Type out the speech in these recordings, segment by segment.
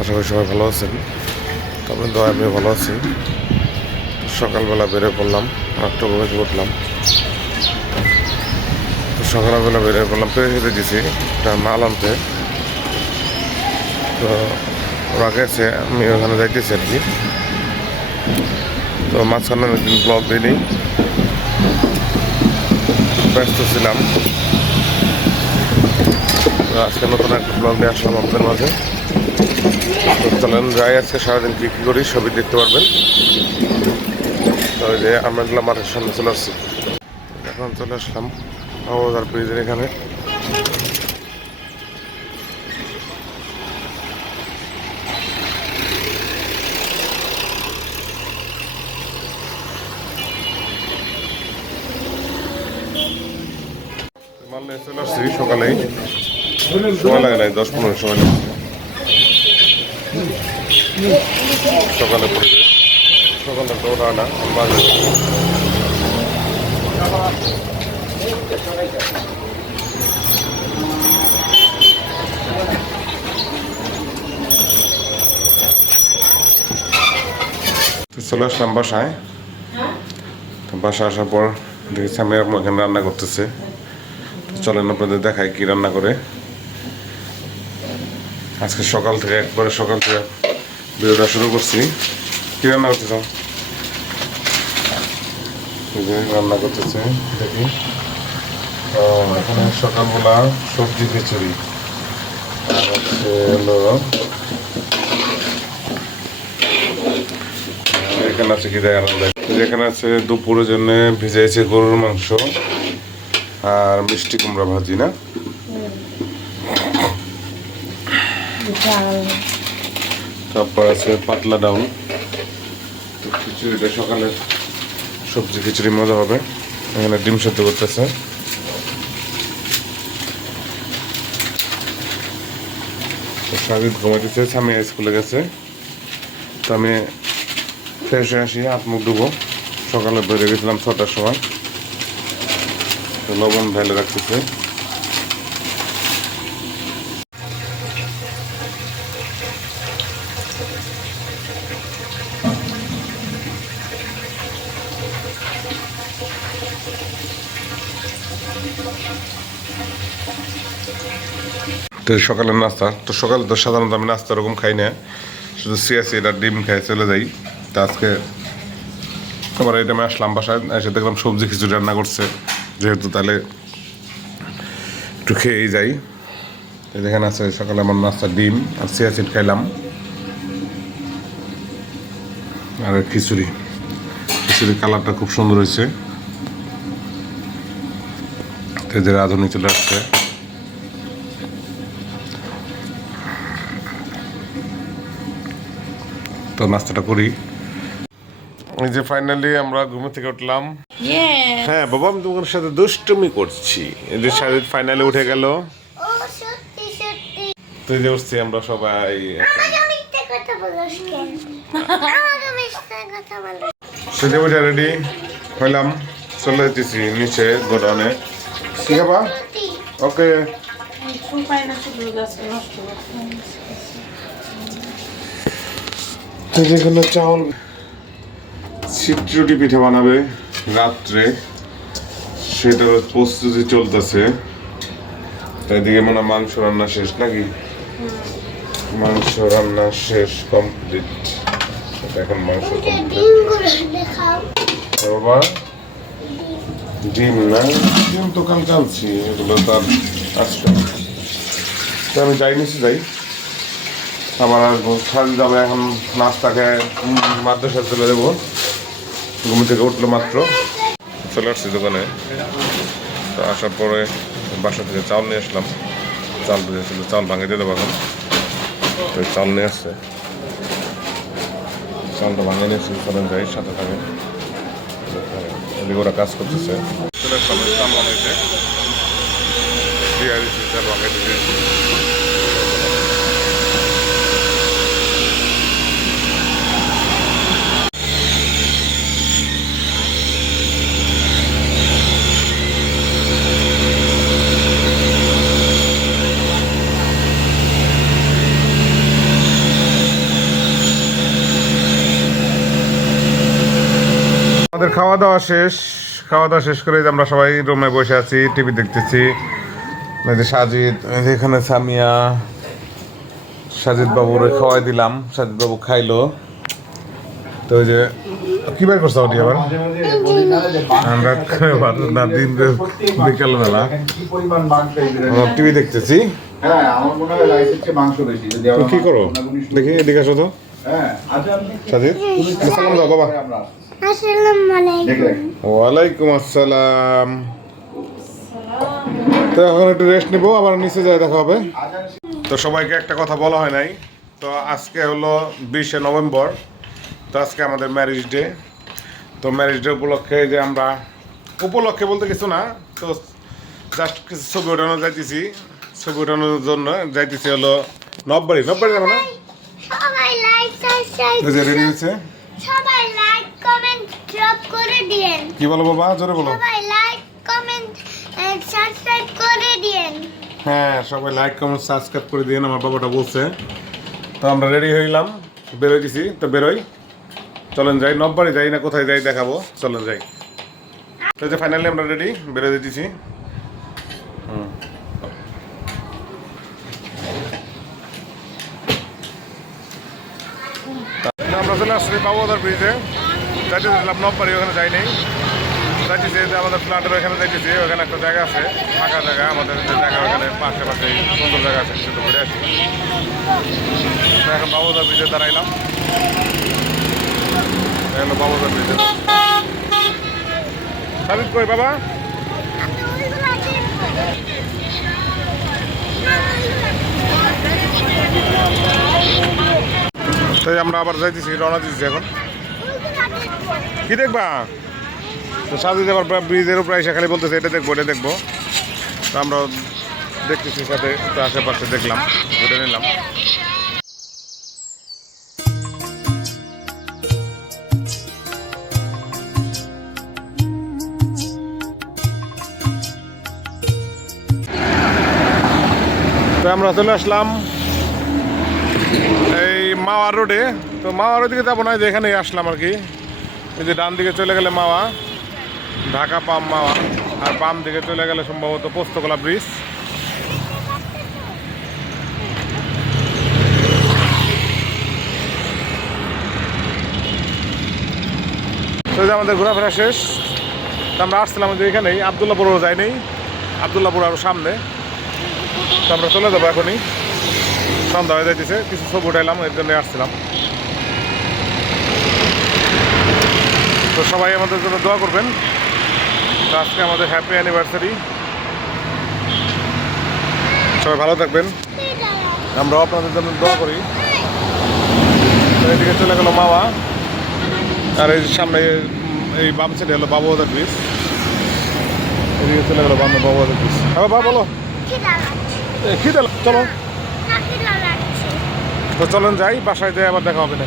আশা করি সবাই ভালো আছেন। তবে দয়া আমি ভালো আছি। সকালবেলা বেরিয়ে পড়লাম, আটটা বগে উঠলাম। তো সকালবেলা বেরিয়ে পড়লাম পেয়ে হেঁটে দিছি একটা মাল আনতে। তো ওরা গেছে, আমি ওখানে যাইতেছি আর কি। তো মাঝখানে একদিন ব্লগ দিইনি। ব্যস্ত ছিলাম। তো আজকে নতুন একটা ব্লগ নিয়ে আসলাম আপনাদের মাঝে। তো চলেন যাই আজকে সারাদিন কী কী করি সবই দেখতে পারবেন। ওই যে আমরা মাঠের সামনে চলে আসছি। এখন চলে আসলাম হাওড়ার ব্রিজের এখানে। চলে আসছি সকালেই। সময় লাগে নাই, দশ পনেরো সময় লাগছে। সকালে পরিবেশ সকালে তো ওঠা না বাজে চলে আসলাম বাসায়। বাসা আসার পর দেখেছি আমি এখন রান্না করতেছে। চলেন আপনাদের দেখায় কি রান্না করে। আজকে সকাল থেকে, একবারে সকাল থেকে ভিডিওটা শুরু করছি। কি রান্না করতেছ? রান্না করতেছে দেখি এখানে সকালবেলা সবজি খিচুড়ি। আর হচ্ছে হলো এখানে আছে কি দেখা এখানে আছে দুপুরের জন্য ভিজাইছে গরুর মাংস আর মিষ্টি কুমড়া ভাজি না? তারপর আছে পাতলা ডাউন খিচুড়িটা সকালে সবজি খিচুড়ি মজা হবে। এখানে ডিম সেদ্ধ করতেছে। সাবিত ঘুমাইতেছে, স্বামী স্কুলে গেছে। তো আমি ফ্রেশ হয়ে আসি, হাত মুখ ডুবো সকালে বেরিয়ে গেছিলাম ছটার সময়। লবণ ঢেলে রাখতেছে। তো সকালের নাস্তা, তো সকালে তো সাধারণত আমি নাস্তা ওরকম খাই না, শুধু সিয়াসি এটা ডিম খাই, চলে যাই। তো আজকে আবার এটা আমি আসলাম বাসায়, এসে দেখলাম সবজি খিচুড়ি রান্না করছে, যেহেতু তাহলে একটু খেয়েই যাই। যেখানে আছে সকালে আমার নাস্তা ডিম আর সিয়াসিড খাইলাম। আর খিচুড়ি, খিচুড়ির কালারটা খুব সুন্দর হয়েছে। তেজের রাঁধুনি চলে আসছে। তো নাস্তাটা করি। এই যে ফাইনালি আমরা ঘুমে থেকে উঠলাম। হ্যাঁ বাবা আমি তোমার সাথে দুষ্টুমি করছি। এই যে শারীর ফাইনালি উঠে গেল। তুই যে উঠছি আমরা সবাই সেজে উঠে রেডি হইলাম। চলে যেতেছি নিচে গোডাউনে। ঠিক আছে ওকে যেখানে চাউল। সিটরুটি পিঠা বানাবে রাত্রে। সেটার প্রস্তুতি চলতেছে। এদিকে মনে হয় মাংস রান্না শেষ নাকি? মাংস রান্না শেষ কমপ্লিট এখন মাংস কমপ্লিট বাবা, ডিম না? ডিম তো কাল কালছি, এগুলো তার তো আমি যাই নিচে যাই। আমার খালি যাবে এখন নাস্তা খেয়ে মাদ্রাসা চলে দেবো ঘুম থেকে উঠল মাত্র। চলে আসছি দোকানে। তো আসার পরে বাসা থেকে চাল নিয়ে আসলাম। চাল দিয়েছিল চাল ভাঙে দিয়ে দেবো এখন। তো চাল নিয়ে আসছে। চালটা ভাঙে নিয়েছি চলেন যাই, সাথে থাকে। ওরা কাজ করতেছে। চলে আসলাম চাল ভাঙাইতে। দিয়ে চাল খাওয়া দাওয়া শেষ খাওয়া দাওয়া শেষ করে আমরা সবাই রুমে বসে আছি টিভি দেখতেছি। সাজিদ এখানে সামিয়া, সাজিদ বাবুরে খাওয়াই দিলাম, সাজিদ বাবু খাইলো। তো ওই যে, কি বার করছ ওটি আবার? খাবার না দিন বিকাল বেলা কি পরিমাণ মাংস এই বিরিয়ানি? টিভি দেখতেছি কি করো? দেখি, এদিকে আসো তো। সাজিদ, সালাম দাও, বাবা। ওয়ালাইকুম আসসালাম। তো এখন একটু রেস্ট নিবো আবার নিচে যায় দেখা হবে। তো সবাইকে একটা কথা বলা হয় নাই। তো আজকে হলো বিশে নভেম্বর। তো আজকে আমাদের ম্যারেজ ডে তো ম্যারেজ ডে উপলক্ষে যে আমরা উপলক্ষে বলতে কিছু না তো জাস্ট কিছু ছবি ওঠানো যাইতেছি। ছবি ওঠানোর জন্য যাইতেছি হলো নববাড়ি নববাড়ি যাব না সবাই লাইক সাবস্ক্রাইব ওই যে রেডি হয়েছে। সবাই লাইক কমেন্ট ড্রপ করে দিয়েন। কি বলো বাবা? জোরে বলো। সবাই লাইক কমেন্ট সাবস্ক্রাইব করে দিয়েন। হ্যাঁ সবাই লাইক কমেন্ট সাবস্ক্রাইব করে দিন আমার বাবাটা বলছে। তো আমরা রেডি হইলাম বেরোই দিছি তো বেরোই। চলেন যাই। নববাড়ি যাই না কোথায় যাই দেখাবো। চলেন যাই। তো যে ফাইনালি আমরা রেডি বেরোয় দিতেছি হুম। তা আমরা চলে আসছি ব্রিজে যাইতে দিলাম নববাড়ি ওখানে যাই নাই যাইতেছি, যে আমাদের ফ্ল্যাটের ওখানে যাইতেছি ওখানে একটা জায়গা আছে, ফাঁকা জায়গা, আমাদের যে জায়গা ওখানে পাশে পাশে সুন্দর জায়গা আছে সেটা ঘুরে আসি এখন বাবুদার ব্রিজে দাঁড়াইলাম। এগুলো বাবুদার ব্রিজে সাবিত কই বাবা? তাই আমরা আবার যাইতেছি, রওনা দিতেছি এখন। কি দেখবা? তো সাজিদ আবার ব্রিজের উপরে এসে খালি বলতেছে, এটা দেখব এটা দেখব। তো আমরা দেখতেছি সাথে আশেপাশে দেখলাম, ঘুরে নিলাম। আমরা চলে আসলাম এই মাওয়া রোডে, তো মাওয়ার দিকে যাব না যে এখানেই আসলাম আর কি। এই যে ডান দিকে চলে গেলে মাওয়া, ঢাকা পাম মাওয়া, আর বাম দিকে চলে গেলে সম্ভবত পোস্তকলা ব্রিজ। তো যে আমাদের ঘোরাফেরা শেষ আমরা আসছিলাম যে এখানেই, আবদুল্লাপুরও যাই নেই আবদুল্লাপুর আরও সামনে। তো আমরা চলে যাব এখনই। সন্ধ্যা হয়ে যাইতেছে কিছু ছবি উঠাইলাম এর জন্য আসছিলাম। তো সবাই আমাদের জন্য দোয়া করবেন। আজকে আমাদের হ্যাপি অ্যানিভার্সারি সবাই ভালো থাকবেন। আমরাও আপনাদের জন্য দোয়া করি। এদিকে চলে গেল মামা। আর এই সামনে এই বাম সাইডে হলো বাবুদার ব্রিজ। এদিকে চলে গেল বাম বাবুদার ব্রিজ। হ্যাঁ বাবা বলো। দিল চলো। তো চলেন যাই বাসায় যাই আবার দেখা হবে না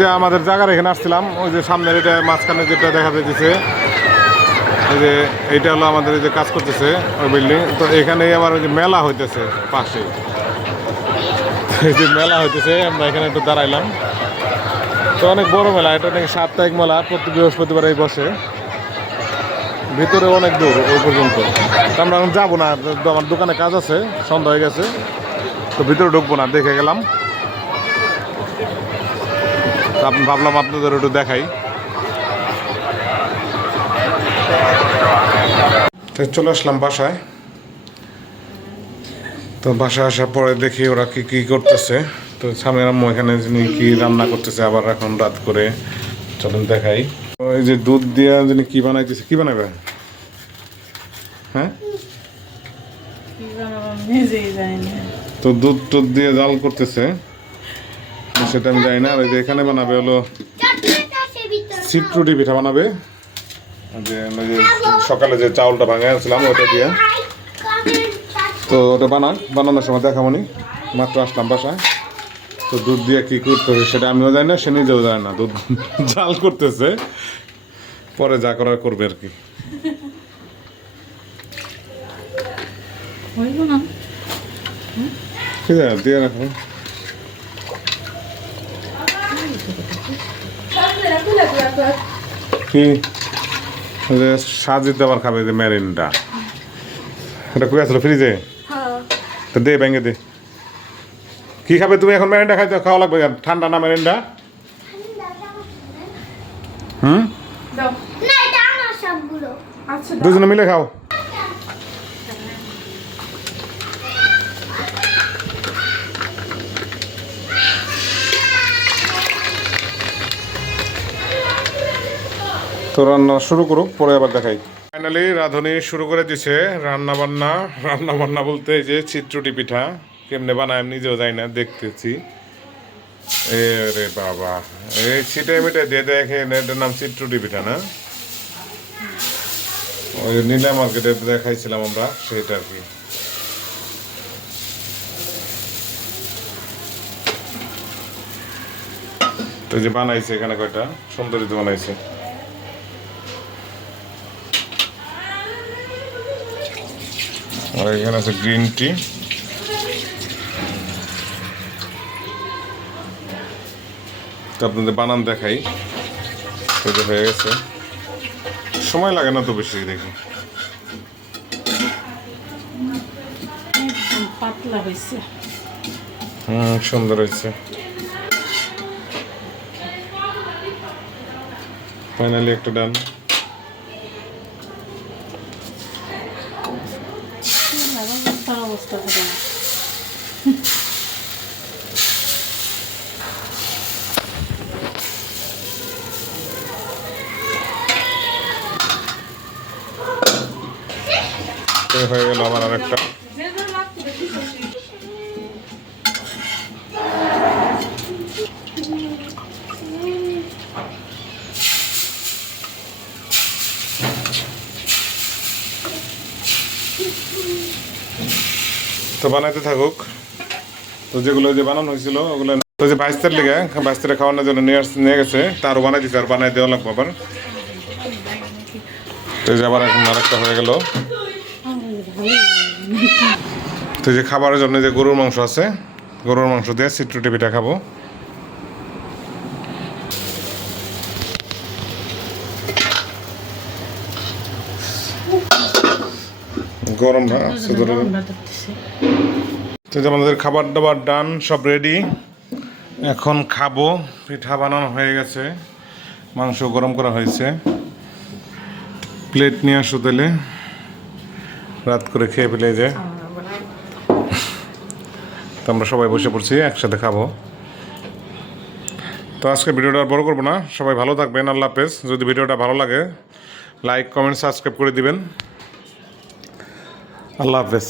যে আমাদের জায়গার এখানে আসছিলাম, ওই যে সামনের এটা মাঝখানে যেটা দেখা যাইতেছে ওই যে এইটা হলো আমাদের যে কাজ করতেছে, ওই বিল্ডিং তো এখানেই আবার ওই যে মেলা হইতেছে পাশে। এই যে মেলা হইতেছে, আমরা এখানে একটু দাঁড়াইলাম। তো অনেক বড় মেলা, এটা নাকি সাপ্তাহিক মেলা, প্রতি বৃহস্পতিবার এই বসে। ভিতরে অনেক দূর ওই পর্যন্ত। আমরা এখন যাব না আমার দোকানে কাজ আছে, সন্ধ্যা হয়ে গেছে। তো ভিতরে ঢুকবো না, দেখে গেলাম। আপনি ভাবলাম আপনাদের একটু দেখাই। তো চলে আসলাম বাসায়। তো বাসায় আসার পরে দেখি ওরা কি কি করতেছে। তো স্বামীর আম্মু এখানে যিনি কি রান্না করতেছে আবার এখন রাত করে চলেন দেখাই। ওই যে দুধ দিয়া যিনি কি বানাইতেছে কি বানাবে হ্যাঁ তো দুধ টুধ দিয়ে জাল করতেছে। সেটা আমি জানি না। আর ওই যে এখানে বানাবে হলো সিট্রুটি পিঠা বানাবে। যে ওই যে সকালে যে চাউলটা ভাঙে আনছিলাম ওটা দিয়ে। তো ওটা বানান বানানোর সময় দেখামনি মাত্র আসলাম বাসায়। তো দুধ দিয়ে কী করতে হবে সেটা আমিও জানি না সে নিজেও জানে না। দুধ জাল করতেছে। পরে যা করার করবে আর কি। ঠিক আছে দিয়ে রাখো। কি সাজিতে আবার খাবে যে মেরিনটা। এটা কই আসলো ফ্রিজে তো দে ব্যাঙ্গে দে। কি খাবে তুমি এখন মেরিনটা খাইতে? খাওয়া লাগবে ঠান্ডা না মেরিনটা? হুম? দাও। না এটা আমার সবগুলো। আচ্ছা দাও। দুজনে মিলে খাও। তো রান্না শুরু করুক, পরে আবার দেখাই। ফাইনালি রাঁধুনি শুরু করে দিছে। রান্না বান্না রান্না বান্না বলতে এই যে চিত্রটি পিঠা, কেমনে বানায় আমি নিজেও যাই না, দেখতেছি। এ রে বাবা, এই ছিটে মিটে দিয়ে দেখে এটার নাম চিত্রটি পিঠা না? ওই নীলা মার্কেটে দেখাইছিলাম আমরা, সেটা আর কি। তো যে বানাইছে এখানে কয়টা? সুন্দরী বানাইছে। আর এখানে আছে গ্রিন টি আপনাদের বানান দেখাই। তো যে হয়ে গেছে। সময় লাগে না তো বেশি দেখি। একদম পাতলা হয়েছে। হুম সুন্দর হয়েছে। ফাইনালি একটা ডান তার হবে না হয়ে গেল আমার আর তো বানাইতে থাকুক। তো যেগুলো যে বানানো হয়েছিল, ওগুলো তো যে বাইশটার লিগে বাইশটারে খাওয়ানোর জন্য নিয়ে আসতে নিয়ে গেছে তারও বানাই দিচ্ছে আর বানাই দেওয়া লাগবে আবার। তো যে আবার এখন আরেকটা হয়ে গেল। তো যে খাবারের জন্য যে গরুর মাংস আছে, গরুর মাংস দিয়ে চিত্রুটি পিঠা খাব। গরম না তো আমাদের খাবার দাবার ডান, সব রেডি এখন খাব, পিঠা বানানো হয়ে গেছে, মাংস গরম করা হয়েছে। প্লেট নিয়ে আসো তাহলে, রাত করে খেয়ে ফেলে যে। তো আমরা সবাই বসে পড়ছি, একসাথে খাব। তো আজকে ভিডিওটা আর বড় করব না, সবাই ভালো থাকবেন, আল্লাহ হাফেজ। যদি ভিডিওটা ভালো লাগে লাইক কমেন্ট সাবস্ক্রাইব করে দিবেন। আল্লাহ হাফেজ।